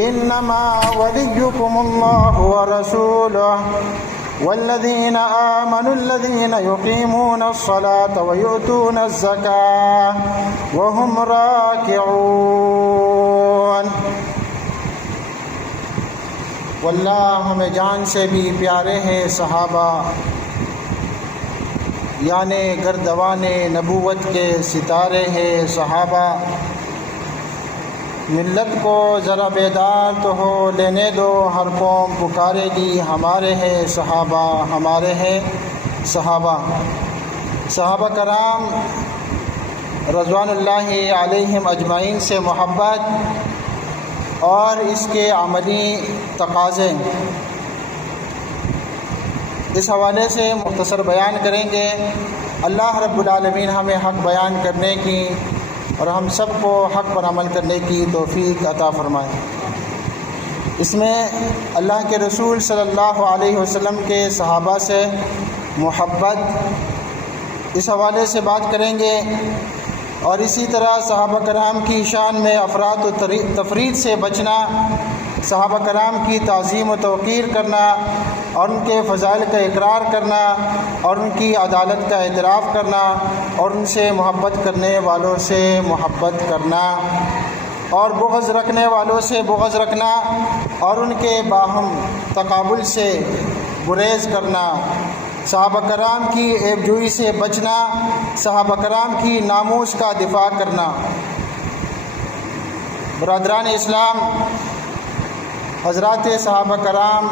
إنما وليكم الله ورسوله والذين آمنوا الذين يقيمون الصلاة ويؤتون الزكاة وهم راكعون۔ واللہ ہمیں جان سے بھی پیارے ہیں صحابہ، یعنی گردوان نبوت کے ستارے ہیں صحابہ۔ ملت کو ذرا بیدار تو ہو لینے دو، ہر قوم پکارے گی ہمارے ہیں صحابہ، ہمارے ہیں صحابہ۔ صحابہ کرام رضوان اللہ علیہم اجمعین سے محبت اور اس کے عملی تقاضے اس حوالے سے مختصر بیان کریں گے۔ اللہ رب العالمین ہمیں حق بیان کرنے کی اور ہم سب کو حق پر عمل کرنے کی توفیق عطا فرمائے۔ اس میں اللہ کے رسول صلی اللہ علیہ وسلم کے صحابہ سے محبت اس حوالے سے بات کریں گے، اور اسی طرح صحابہ کرام کی شان میں افراط و تفرید سے بچنا، صحابہ کرام کی تعظیم و توقیر کرنا اور ان کے فضائل کا اقرار کرنا اور ان کی عدالت کا اعتراف کرنا اور ان سے محبت کرنے والوں سے محبت کرنا اور بغض رکھنے والوں سے بغض رکھنا اور ان کے باہم تقابل سے گریز کرنا، صحابہ کرام کی عیب جوئی سے بچنا، صحابہ کرام کی ناموس کا دفاع کرنا۔ برادران اسلام، حضرات صحابہ کرام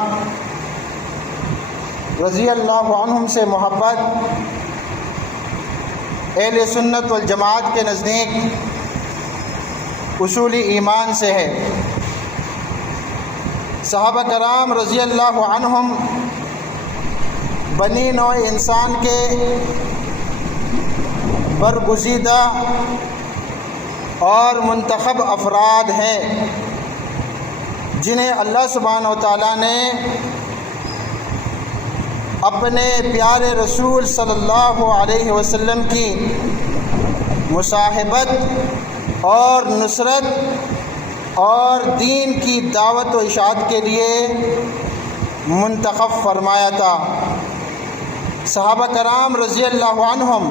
رضی اللہ عنہم سے محبت اہل سنت والجماعت کے نزدیک اصول ایمان سے ہے۔ صحابہ کرام رضی اللہ عنہم بنی نوع انسان کے برگزیدہ اور منتخب افراد ہیں جنہیں اللہ سبحانہ و تعالیٰ نے اپنے پیارے رسول صلی اللہ علیہ وسلم کی مصاحبت اور نصرت اور دین کی دعوت و اشاعت کے لیے منتخب فرمایا تھا۔ صحابہ کرام رضی اللہ عنہم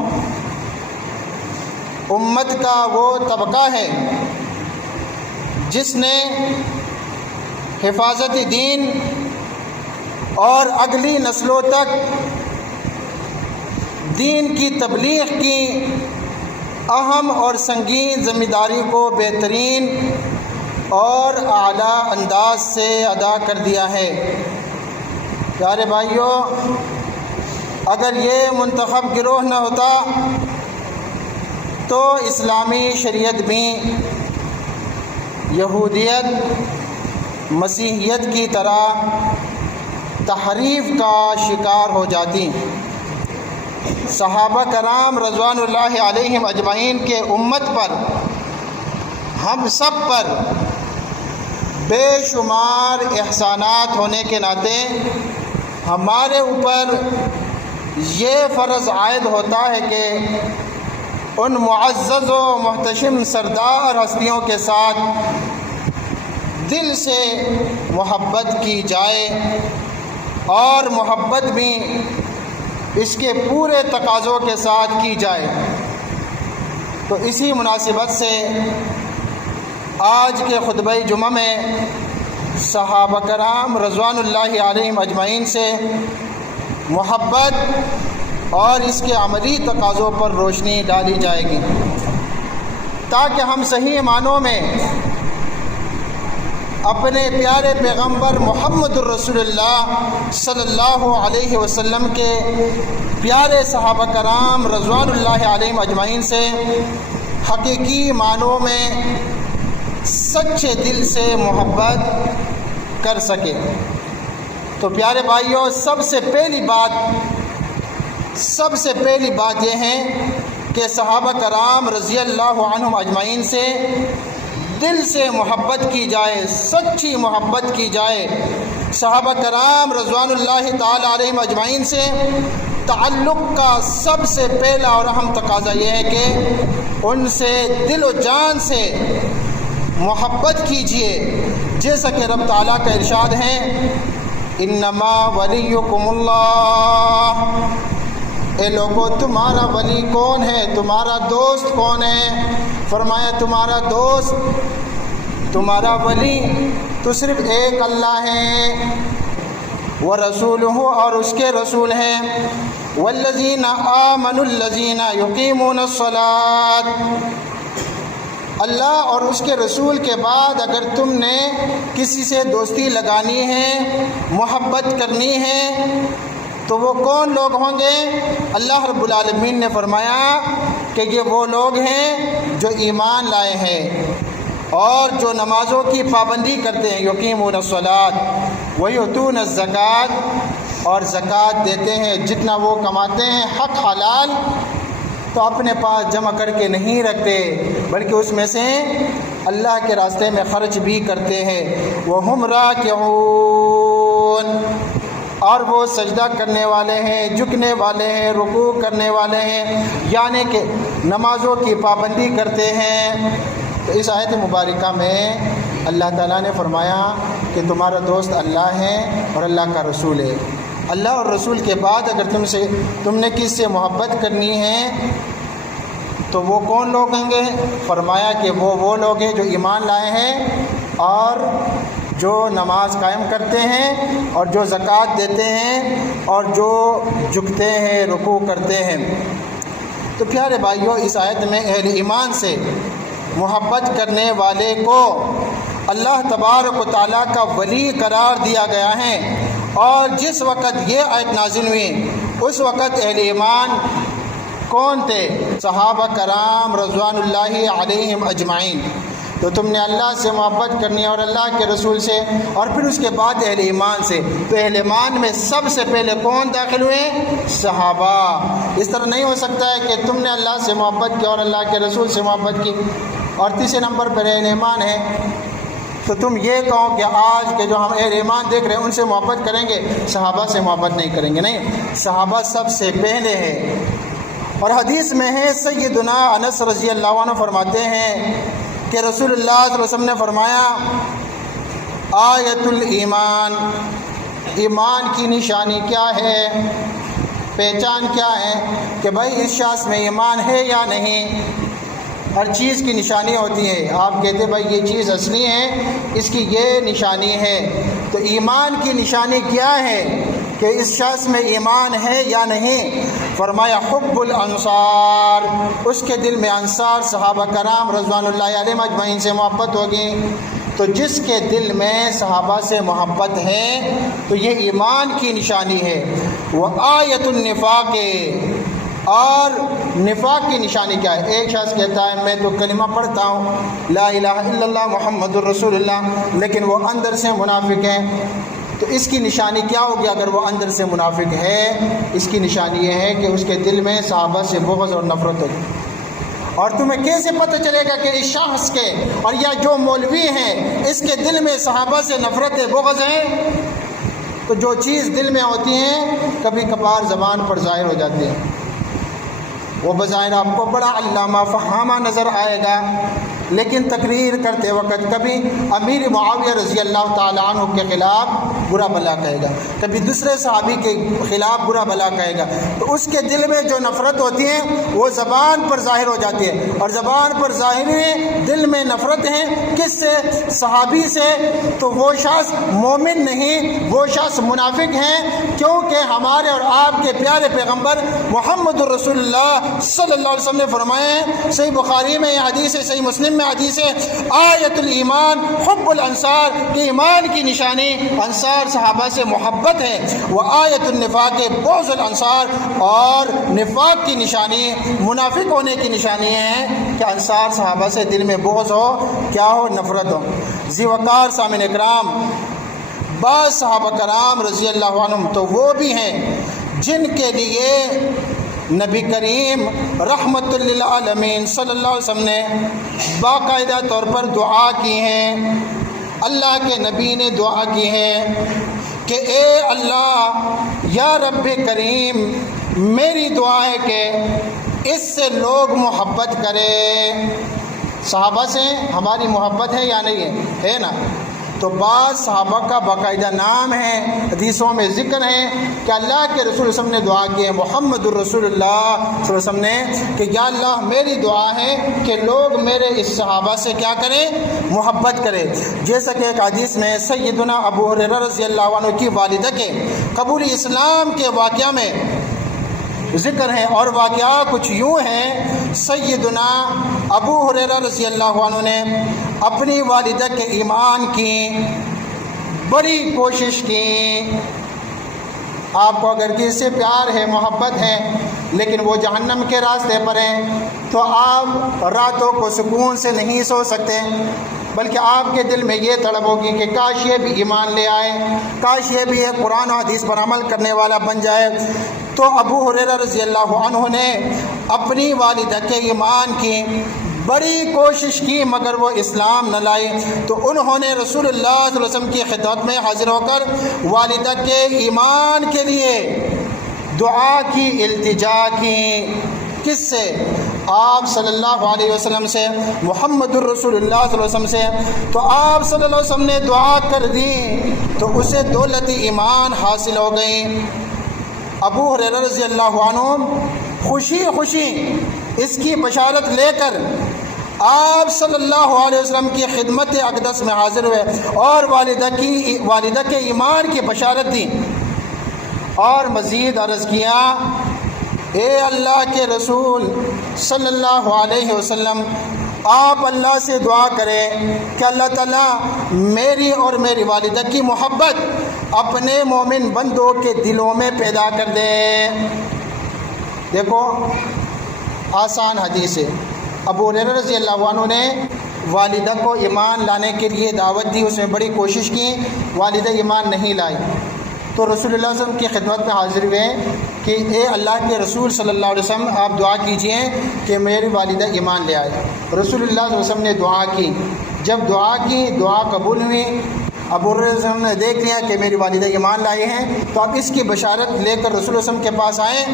امت کا وہ طبقہ ہے جس نے حفاظت دین اور اگلی نسلوں تک دین کی تبلیغ کی اہم اور سنگین ذمہ داری کو بہترین اور اعلیٰ انداز سے ادا کر دیا ہے۔ پیارے بھائیوں، اگر یہ منتخب گروہ نہ ہوتا تو اسلامی شریعت بھی یہودیت مسیحیت کی طرح تحریف کا شکار ہو جاتی۔ صحابہ کرام رضوان اللہ علیہم اجمعین کے امت پر، ہم سب پر بے شمار احسانات ہونے کے ناطے ہمارے اوپر یہ فرض عائد ہوتا ہے کہ ان معزز و محتشم سردار ہستیوں کے ساتھ دل سے محبت کی جائے، اور محبت بھی اس کے پورے تقاضوں کے ساتھ کی جائے۔ تو اسی مناسبت سے آج کے خطبہ جمعہ میں صحابہ کرام رضوان اللہ علیہم اجمعین سے محبت اور اس کے عملی تقاضوں پر روشنی ڈالی جائے گی، تاکہ ہم صحیح معنوں میں اپنے پیارے پیغمبر محمد الرسول اللہ صلی اللہ علیہ وسلم کے پیارے صحابہ کرام رضوان اللہ علیہم اجمعین سے حقیقی معنوں میں سچے دل سے محبت کر سکے۔ تو پیارے بھائیوں، سب سے پہلی بات یہ ہے کہ صحابہ کرام رضی اللہ عنہم اجمعین سے دل سے محبت کی جائے، سچی محبت کی جائے۔ صحابہ کرام رضوان اللہ تعالی علیہم اجمعین سے تعلق کا سب سے پہلا اور اہم تقاضا یہ ہے کہ ان سے دل و جان سے محبت کیجیے، جیسا کہ رب تعالیٰ کا ارشاد ہے انما ولیکم اللہ، اے لوگو تمہارا ولی کون ہے، تمہارا دوست کون ہے؟ فرمایا تمہارا دوست، تمہارا ولی تو صرف ایک اللہ ہے، ورسولہ، اور اس کے رسول ہیں، والذین آمنوا الذین یقیمون الصلاۃ، اللہ اور اس کے رسول کے بعد اگر تم نے کسی سے دوستی لگانی ہے، محبت کرنی ہے، تو وہ کون لوگ ہوں گے؟ اللہ رب العالمین نے فرمایا کہ یہ وہ لوگ ہیں جو ایمان لائے ہیں اور جو نمازوں کی پابندی کرتے ہیں، یقیمون الصلاۃ ویؤتون الزکوٰۃ، اور زکوٰۃ دیتے ہیں، جتنا وہ کماتے ہیں حق حلال تو اپنے پاس جمع کر کے نہیں رکھتے بلکہ اس میں سے اللہ کے راستے میں خرچ بھی کرتے ہیں، وہم راکعون، اور وہ سجدہ کرنے والے ہیں، جھکنے والے ہیں، رکوع کرنے والے ہیں، یعنی کہ نمازوں کی پابندی کرتے ہیں۔ تو اس آیت مبارکہ میں اللہ تعالیٰ نے فرمایا کہ تمہارا دوست اللہ ہے اور اللہ کا رسول ہے۔ اللہ اور رسول کے بعد اگر تم نے کس سے محبت کرنی ہے تو وہ کون لوگ ہوں گے؟ فرمایا کہ وہ لوگ ہیں جو ایمان لائے ہیں اور جو نماز قائم کرتے ہیں اور جو زکوٰۃ دیتے ہیں اور جو جھکتے ہیں، رکوع کرتے ہیں۔ تو پیارے بھائیوں، اس آیت میں اہل ایمان سے محبت کرنے والے کو اللہ تبارک و تعالیٰ کا ولی قرار دیا گیا ہے، اور جس وقت یہ آیت نازل ہوئی اس وقت اہل ایمان کون تھے؟ صحابہ کرام رضوان اللہ علیہم اجمعین۔ تو تم نے اللہ سے محبت کرنی ہے اور اللہ کے رسول سے، اور پھر اس کے بعد اہل ایمان سے۔ تو اہل ایمان میں سب سے پہلے کون داخل ہوئے؟ صحابہ۔ اس طرح نہیں ہو سکتا ہے کہ تم نے اللہ سے محبت کی اور اللہ کے رسول سے محبت کی اور تیسرے نمبر پر اہل ایمان ہے، تو تم یہ کہو کہ آج کے جو ہم اہل ایمان دیکھ رہے ہیں ان سے محبت کریں گے، صحابہ سے محبت نہیں کریں گے۔ نہیں، صحابہ سب سے پہلے ہے۔ اور حدیث میں ہے سیدنا انس رضی اللہ عنہ فرماتے ہیں کہ رسول اللہ صلی اللہ علیہ وسلم نے فرمایا آیت الایمان، ایمان کی نشانی کیا ہے، پہچان کیا ہے کہ بھائی اس شخص میں ایمان ہے یا نہیں۔ ہر چیز کی نشانی ہوتی ہے، آپ کہتے بھائی یہ چیز اصلی ہے، اس کی یہ نشانی ہے۔ تو ایمان کی نشانی کیا ہے کہ اس شخص میں ایمان ہے یا نہیں؟ فرمایا حب الانصار، اس کے دل میں انصار صحابہ کرام رضوان اللہ علیہم اجمعین سے محبت ہوگی۔ تو جس کے دل میں صحابہ سے محبت ہے تو یہ ایمان کی نشانی ہے۔ وآیت النفاق، اور نفاق کی نشانی کیا ہے؟ ایک شخص کہتا ہے میں تو کلمہ پڑھتا ہوں لا الہ الا اللہ محمد الرسول اللہ، لیکن وہ اندر سے منافق ہے۔ تو اس کی نشانی کیا ہوگی اگر وہ اندر سے منافق ہے؟ اس کی نشانی یہ ہے کہ اس کے دل میں صحابہ سے بغض اور نفرت ہوگی۔ اور تمہیں کیسے پتہ چلے گا کہ اس شخص کے اور یا جو مولوی ہیں اس کے دل میں صحابہ سے نفرت بغض ہیں؟ تو جو چیز دل میں ہوتی ہیں کبھی کبھار زبان پر ظاہر ہو جاتی ہے، وہ بظاہر آپ کو بڑا علامہ فہامہ نظر آئے گا، لیکن تقریر کرتے وقت کبھی امیر معاویہ رضی اللہ تعالیٰ عنہ کے خلاف برا بھلا کہے گا، کبھی دوسرے صحابی کے خلاف برا بھلا کہے گا۔ تو اس کے دل میں جو نفرت ہوتی ہے وہ زبان پر ظاہر ہو جاتی ہے، اور زبان پر ظاہر ہے، دل میں نفرت ہے کس سے؟ صحابی سے۔ تو وہ شخص مومن نہیں، وہ شخص منافق ہیں، کیونکہ ہمارے اور آپ کے پیارے پیغمبر محمد رسول اللہ صلی اللہ علیہ وسلم نے فرمایا، صحیح بخاری میں یہ حدیث ہے، صحیح مسلم میں حدیث ہے، آیت الایمان حب الانصار، کہ ایمان کی نشانی انصار صحابہ سے محبت ہے۔ وہ آیت النفاق بغض الانصار، اور نفاق کی نشانی، منافق ہونے کی نشانی ہے کہ انصار صحابہ سے دل میں بغض ہو، کیا ہو؟ نفرت ہو۔ ذی وقار سامعین اکرام، بعض صحابہ کرام رضی اللہ عنہم تو وہ بھی ہیں جن کے لیے نبی کریم رحمت للعالمین صلی اللہ علیہ وسلم نے باقاعدہ طور پر دعا کی ہیں، اللہ کے نبی نے دعا کی ہے کہ اے اللہ یا رب کریم، میری دعا ہے کہ اس سے لوگ محبت کرے۔ صحابہ سے ہماری محبت ہے یا نہیں ہے؟ ہے نا؟ تو بعض صحابہ کا باقاعدہ نام ہے، حدیثوں میں ذکر ہے کہ اللہ کے رسول صلی اللہ علیہ وسلم نے دعا کی ہے، محمد الرسول اللہ صلی اللہ علیہ وسلم نے، کہ یا اللہ میری دعا ہے کہ لوگ میرے اس صحابہ سے کیا کریں؟ محبت کریں۔ جیسا کہ ایک حدیث میں سیدنا ابو ہریرہ رضی اللہ عنہ کی والدہ کے قبول اسلام کے واقعہ میں ذکر ہے، اور واقعہ کچھ یوں ہیں، سیدنا ابو ہریرہ رضی اللہ عنہ نے اپنی والدہ کے ایمان کی بڑی کوشش کی۔ آپ کو اگر کسی سے پیار ہے، محبت ہے، لیکن وہ جہنم کے راستے پر ہیں، تو آپ راتوں کو سکون سے نہیں سو سکتے، بلکہ آپ کے دل میں یہ طلب ہوگی کہ کاش یہ بھی ایمان لے آئے، کاش یہ بھی ایک قرآن و حدیث پر عمل کرنے والا بن جائے۔ تو ابو ہریرہ رضی اللہ عنہ نے اپنی والدہ کے ایمان کی بڑی کوشش کی، مگر وہ اسلام نہ لائی۔ تو انہوں نے رسول اللہ صلی اللہ علیہ وسلم کی خدمت میں حاضر ہو کر والدہ کے ایمان کے لیے دعا کی، التجا کی۔ کس سے؟ آپ صلی اللہ علیہ وسلم سے، محمد الرسول اللہ صلی اللہ علیہ وسلم سے۔ تو آپ صلی اللہ علیہ وسلم نے دعا کر دی تو اسے دولت ایمان حاصل ہو گئی۔ ابو ہریرہ رضی اللہ عنہ خوشی خوشی اس کی بشارت لے کر آپ صلی اللہ علیہ وسلم کی خدمت اقدس میں حاضر ہوئے اور والدہ کے ایمان کی بشارت دی، اور مزید عرض کیا، اے اللہ کے رسول صلی اللہ علیہ وسلم، آپ اللہ سے دعا کریں کہ اللہ تعالیٰ میری اور میری والدہ کی محبت اپنے مومن بندوں کے دلوں میں پیدا کر دے۔ دیکھو آسان حدیث ہے، ابو ہریرہ رضی اللہ عنہ نے والدہ کو ایمان لانے کے لیے دعوت دی، اس میں بڑی کوشش کی، والدہ ایمان نہیں لائی، تو رسول اللہ صلی اللہ علیہ وسلم کی خدمت میں حاضر ہوئے کہ اے اللہ کے رسول صلی اللہ علیہ وسلم، آپ دعا کیجئے کہ میری والدہ ایمان لے آئے۔ رسول اللہ صلی اللہ علیہ وسلم نے دعا کی، جب دعا کی، دعا قبول ہوئی، ابو ہریرہ رضی اللہ عنہ نے دیکھ لیا کہ میری والدہ ایمان لائے ہیں، تو اب اس کی بشارت لے کر رسول اللہ صلی اللہ علیہ وسلم کے پاس آئے،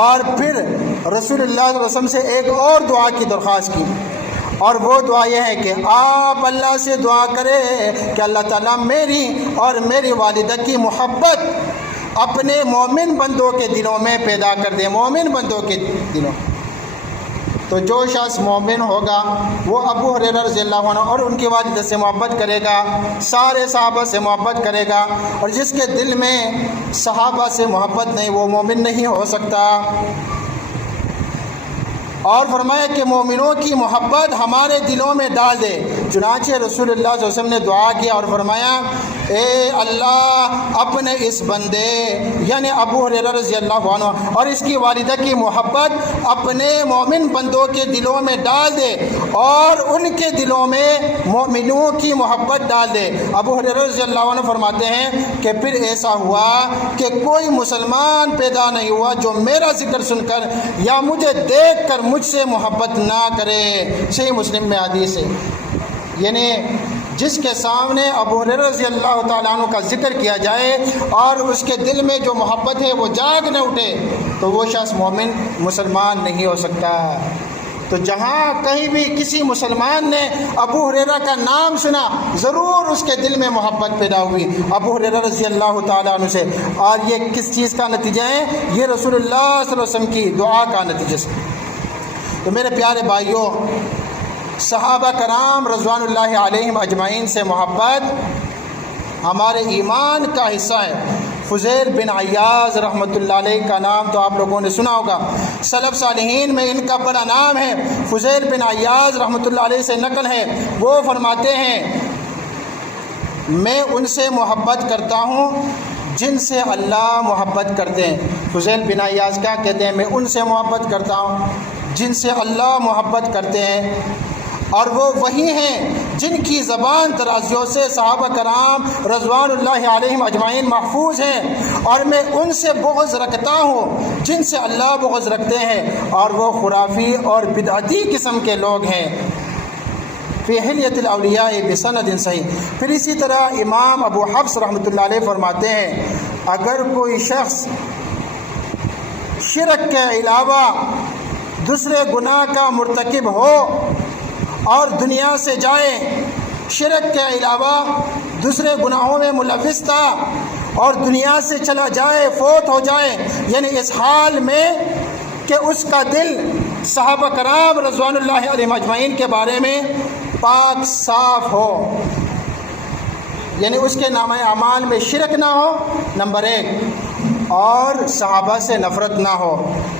اور پھر رسول اللہ صلی اللہ علیہ وسلم سے ایک اور دعا کی درخواست کی، اور وہ دعا یہ ہے کہ آپ اللہ سے دعا کریں کہ اللہ تعالیٰ میری اور میری والدہ کی محبت اپنے مومن بندوں کے دلوں میں پیدا کر دے، مومن بندوں کے دلوں۔ تو جو شخص مومن ہوگا وہ ابو ہریرہ رضی اللہ عنہ اور ان کی والدہ سے محبت کرے گا، سارے صحابہ سے محبت کرے گا، اور جس کے دل میں صحابہ سے محبت نہیں وہ مومن نہیں ہو سکتا۔ اور فرمایا کہ مومنوں کی محبت ہمارے دلوں میں ڈال دے۔ چنانچہ رسول اللہ صلی اللہ علیہ وسلم نے دعا کیا اور فرمایا، اے اللہ اپنے اس بندے یعنی ابو ہریرہ رضی اللہ عنہ اور اس کی والدہ کی محبت اپنے مومن بندوں کے دلوں میں ڈال دے، اور ان کے دلوں میں مومنوں کی محبت ڈال دے۔ ابو ہریرہ رضی اللہ عنہ فرماتے ہیں کہ پھر ایسا ہوا کہ کوئی مسلمان پیدا نہیں ہوا جو میرا ذکر سن کر یا مجھے دیکھ کر مجھ سے محبت نہ کرے۔ صحیح مسلم میں حدیث ہے، یعنی جس کے سامنے ابو ہریرہ رضی اللہ تعالیٰ عنہ کا ذکر کیا جائے اور اس کے دل میں جو محبت ہے وہ جاگ نہ اٹھے تو وہ شخص مومن مسلمان نہیں ہو سکتا۔ تو جہاں کہیں بھی کسی مسلمان نے ابو ہریرہ کا نام سنا ضرور اس کے دل میں محبت پیدا ہوئی ابو ہریرہ رضی اللہ تعالیٰ عنہ سے، اور یہ کس چیز کا نتیجہ ہے؟ یہ رسول اللہ صلی اللہ علیہ وسلم کی دعا کا نتیجہ سے۔ تو میرے پیارے بھائیوں، صحابہ کرام رضوان اللہ علیہم اجمعین سے محبت ہمارے ایمان کا حصہ ہے۔ فضیل بن عیاض رحمۃ اللہ علیہ کا نام تو آپ لوگوں نے سنا ہوگا، سلف صالحین میں ان کا بڑا نام ہے۔ فضیل بن عیاض رحمۃ اللہ علیہ سے نقل ہے، وہ فرماتے ہیں میں ان سے محبت کرتا ہوں جن سے اللہ محبت کرتے ہیں۔ فضیل بن عیاض کیا کہتے ہیں؟ میں ان سے محبت کرتا ہوں جن سے اللہ محبت کرتے ہیں، اور وہ وہی ہیں جن کی زبان ترازیوں سے صحابہ کرام رضوان اللہ علیہم اجمعین محفوظ ہیں، اور میں ان سے بغض رکھتا ہوں جن سے اللہ بغض رکھتے ہیں، اور وہ خرافی اور بدعتی قسم کے لوگ ہیں۔ فی حلیۃ الاولیاء بسند صحیح۔ پھر اسی طرح امام ابو حفص رحمۃ اللہ علیہ فرماتے ہیں اگر کوئی شخص شرک کے علاوہ دوسرے گناہ کا مرتکب ہو اور دنیا سے جائے، شرک کے علاوہ دوسرے گناہوں میں ملوث تھا اور دنیا سے چلا جائے، فوت ہو جائے، یعنی اس حال میں کہ اس کا دل صحابہ کرام رضوان اللہ علیہم اجمعین کے بارے میں پاک صاف ہو، یعنی اس کے نامہ اعمال میں شرک نہ ہو، نمبر 1، اور صحابہ سے نفرت نہ ہو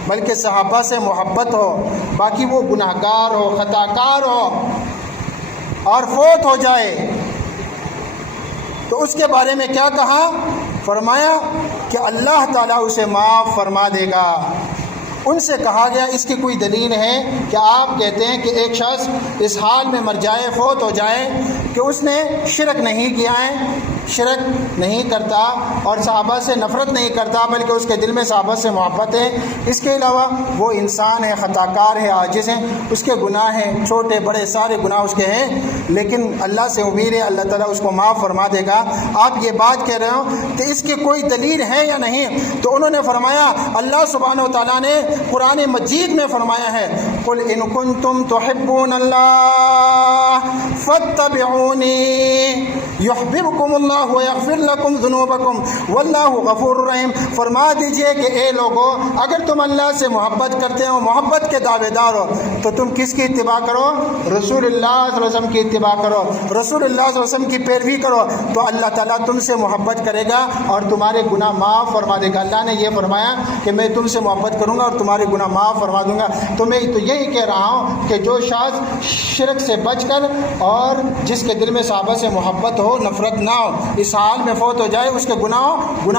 بلکہ صحابہ سے محبت ہو، باقی وہ گناہ گار ہو، خطا کار ہو اور فوت ہو جائے تو اس کے بارے میں کیا کہا؟ فرمایا کہ اللہ تعالیٰ اسے معاف فرما دے گا۔ ان سے کہا گیا اس کی کوئی دلیل ہے کہ آپ کہتے ہیں کہ ایک شخص اس حال میں مر جائے، فوت ہو جائے کہ اس نے شرک نہیں کیا ہے، شرک نہیں کرتا اور صحابہ سے نفرت نہیں کرتا بلکہ اس کے دل میں صحابہ سے محبت ہے، اس کے علاوہ وہ انسان ہے، خطا کار ہے، عاجز ہے، اس کے گناہ ہیں، چھوٹے بڑے سارے گناہ اس کے ہیں، لیکن اللہ سے امید ہے اللہ تعالیٰ اس کو معاف فرما دے گا۔ آپ یہ بات کہہ رہے ہو کہ اس کی کوئی دلیل ہے یا نہیں؟ تو انہوں نے فرمایا اللہ سبحانہ و تعالیٰ نے قرآن مجید میں فرمایا ہے قُلْ إِن كُنتُمْ تُحِبُّونَ اللَّهَ فَاتَّبِعُونِي يُحْبِبْكُمُ اللَّهُ وَيَغْفِرْ لَكُمْ ذُنُوبَكُمْ وَاللَّهُ غَفُورٌ رَحِيمٌ۔ فرما دیجئے کہ اے لوگو اگر تم اللہ سے محبت کرتے ہو، محبت کے دعوے دار ہو، تو تم کس کی اتباع کرو؟ رسول اللہ صلی اللہ علیہ وسلم کی اتباع کرو، رسول اللہ صلی اللہ علیہ وسلم کی پیروی کرو، تو اللہ تعالیٰ تم سے محبت کرے گا اور تمہارے گناہ معاف فرما دے گا۔ اللہ نے یہ فرمایا کہ میں تم سے محبت کروں گا اور تمہارے گناہ معاف فرما دوں گا۔ تو میں تو یہی کہہ رہا ہوں کہ جو شخص شرک سے بچ کر اور جس کے دل میں صحابہ سے محبت ہو، نفرت نہ ہو، اس حال میں فوت ہو جائے، اس کے گناہ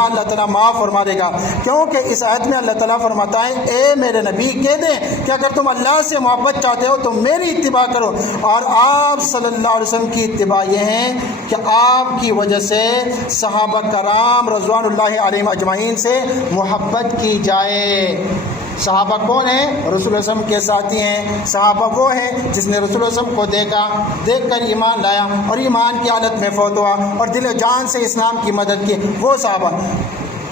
اللہ تعالیٰ معاف فرما دے گا، کیونکہ اس آیت میں اللہ تعالیٰ فرماتا ہے اے میرے نبی کہہ دیں کہ اگر تم اللہ سے محبت چاہتے ہو تو میری اتباع کرو، اور آپ صلی اللہ علیہ وسلم کی اتباع یہ ہے کہ آپ کی وجہ سے صحابہ کرام رضوان اللہ علیہم اجمعین سے محبت کی جائے۔ صحابہ کون ہیں؟ رسول اللہ صلی اللہ علیہ وسلم کے ساتھی ہیں۔ صحابہ وہ ہیں جس نے رسول اللہ صلی اللہ علیہ وسلم کو دیکھ کر ایمان لایا اور ایمان کی حالت میں فوت ہوا اور دل و جان سے اسلام کی مدد کی، وہ صحابہ۔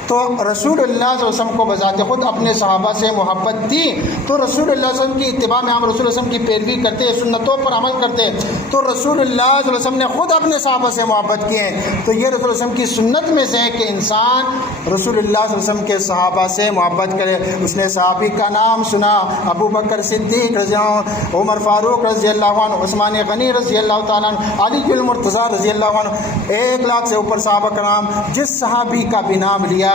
تو رسول اللہ صلی اللہ علیہ وسلم کو بذات خود اپنے صحابہ سے محبت تھی، تو رسول اللہ صلی اللہ علیہ وسلم کی اتباع میں ہم رسول اللہ صلی اللہ علیہ وسلم کی پیروی کرتے، سنتوں پر عمل کرتے، تو رسول اللہ صلی اللہ علیہ وسلم نے خود اپنے صحابہ سے محبت کی ہے۔ تو یہ رسول اللہ علیہ وسلم کی سنت میں سے ہے کہ انسان رسول اللہ صلی اللہ علیہ وسلم کے صحابہ سے محبت کرے۔ اس نے صحابی کا نام سنا، ابو بکر صدیق رضی اللہ عنہ، عمر فاروق رضی اللہ عنہ، عثمان غنی رضی اللہ تعالیٰ عنہ، علی المرتضیٰ رضی اللہ عنہ، 1 لاکھ سے اوپر صحابہ کرام، جس صحابی کا بھی نام لیا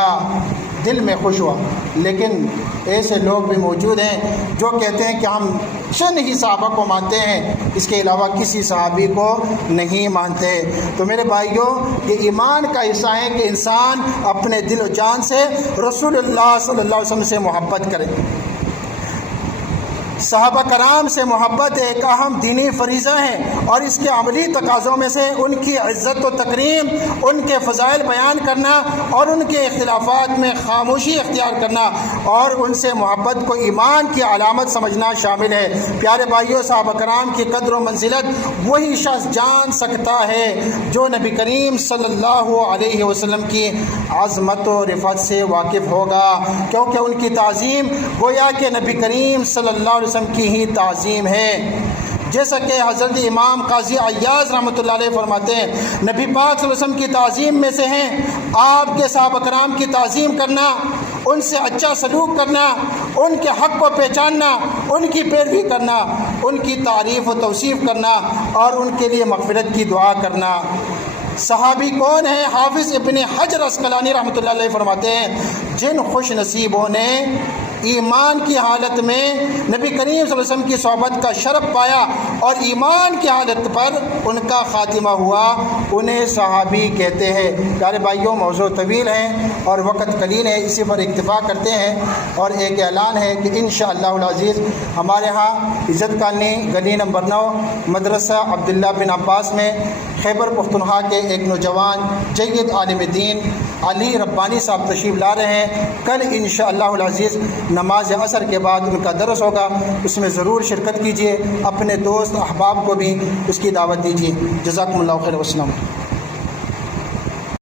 دل میں خوش ہوا۔ لیکن ایسے لوگ بھی موجود ہیں جو کہتے ہیں کہ ہم چند ہی صحابہ کو مانتے ہیں، اس کے علاوہ کسی صحابی کو نہیں مانتے۔ تو میرے بھائیوں، یہ ایمان کا حصہ ہے کہ انسان اپنے دل و جان سے رسول اللہ صلی اللہ علیہ وسلم سے محبت کرے۔ صحابہ کرام سے محبت ایک اہم دینی فریضہ ہے اور اس کے عملی تقاضوں میں سے ان کی عزت و تکریم، ان کے فضائل بیان کرنا اور ان کے اختلافات میں خاموشی اختیار کرنا اور ان سے محبت کو ایمان کی علامت سمجھنا شامل ہے۔ پیارے بھائیوں، صحابہ کرام کی قدر و منزلت وہی شخص جان سکتا ہے جو نبی کریم صلی اللہ علیہ وسلم کی عظمت و رفعت سے واقف ہوگا، کیونکہ ان کی تعظیم گویا کہ نبی کریم صلی اللہ علیہ وسلم کی ہی تعظیم ہے۔ جیسا کہ حضرت امام قاضی عیاض رحمۃ اللہ علیہ فرماتے ہیں، نبی پاک صلی اللہ علیہ وسلم کی تعظیم میں سے ہیں آپ کے صحابہ کرام کی تعظیم کرنا، ان سے اچھا سلوک کرنا، ان کے حق کو پہچاننا، ان کی پیروی کرنا، ان کی تعریف و توصیف کرنا اور ان کے لیے مغفرت کی دعا کرنا۔ صحابی کون ہیں؟ حافظ ابن حجر عسقلانی رحمۃ اللہ علیہ فرماتے ہیں، جن خوش نصیبوں نے ایمان کی حالت میں نبی کریم صلی اللہ علیہ وسلم کی صحبت کا شرف پایا اور ایمان کی حالت پر ان کا خاتمہ ہوا، انہیں صحابی کہتے ہیں۔ پیارے بھائیوں، موضوع طویل ہے اور وقت قلیل ہے، اسی پر اکتفا کرتے ہیں اور ایک اعلان ہے کہ انشاءاللہ العزیز ہمارے ہاں عزت کالنی گلی نمبر 9 مدرسہ عبداللہ بن عباس میں خیبر پختونخوا کے ایک نوجوان جید عالم دین علی ربانی صاحب تشریف لا رہے ہیں۔ کل انشاءاللہ العزیز نماز عصر کے بعد ان کا درس ہوگا، اس میں ضرور شرکت کیجیے، اپنے دوست احباب کو بھی اس کی دعوت دیجیے۔ جزاکم اللہ خیر، والسلام۔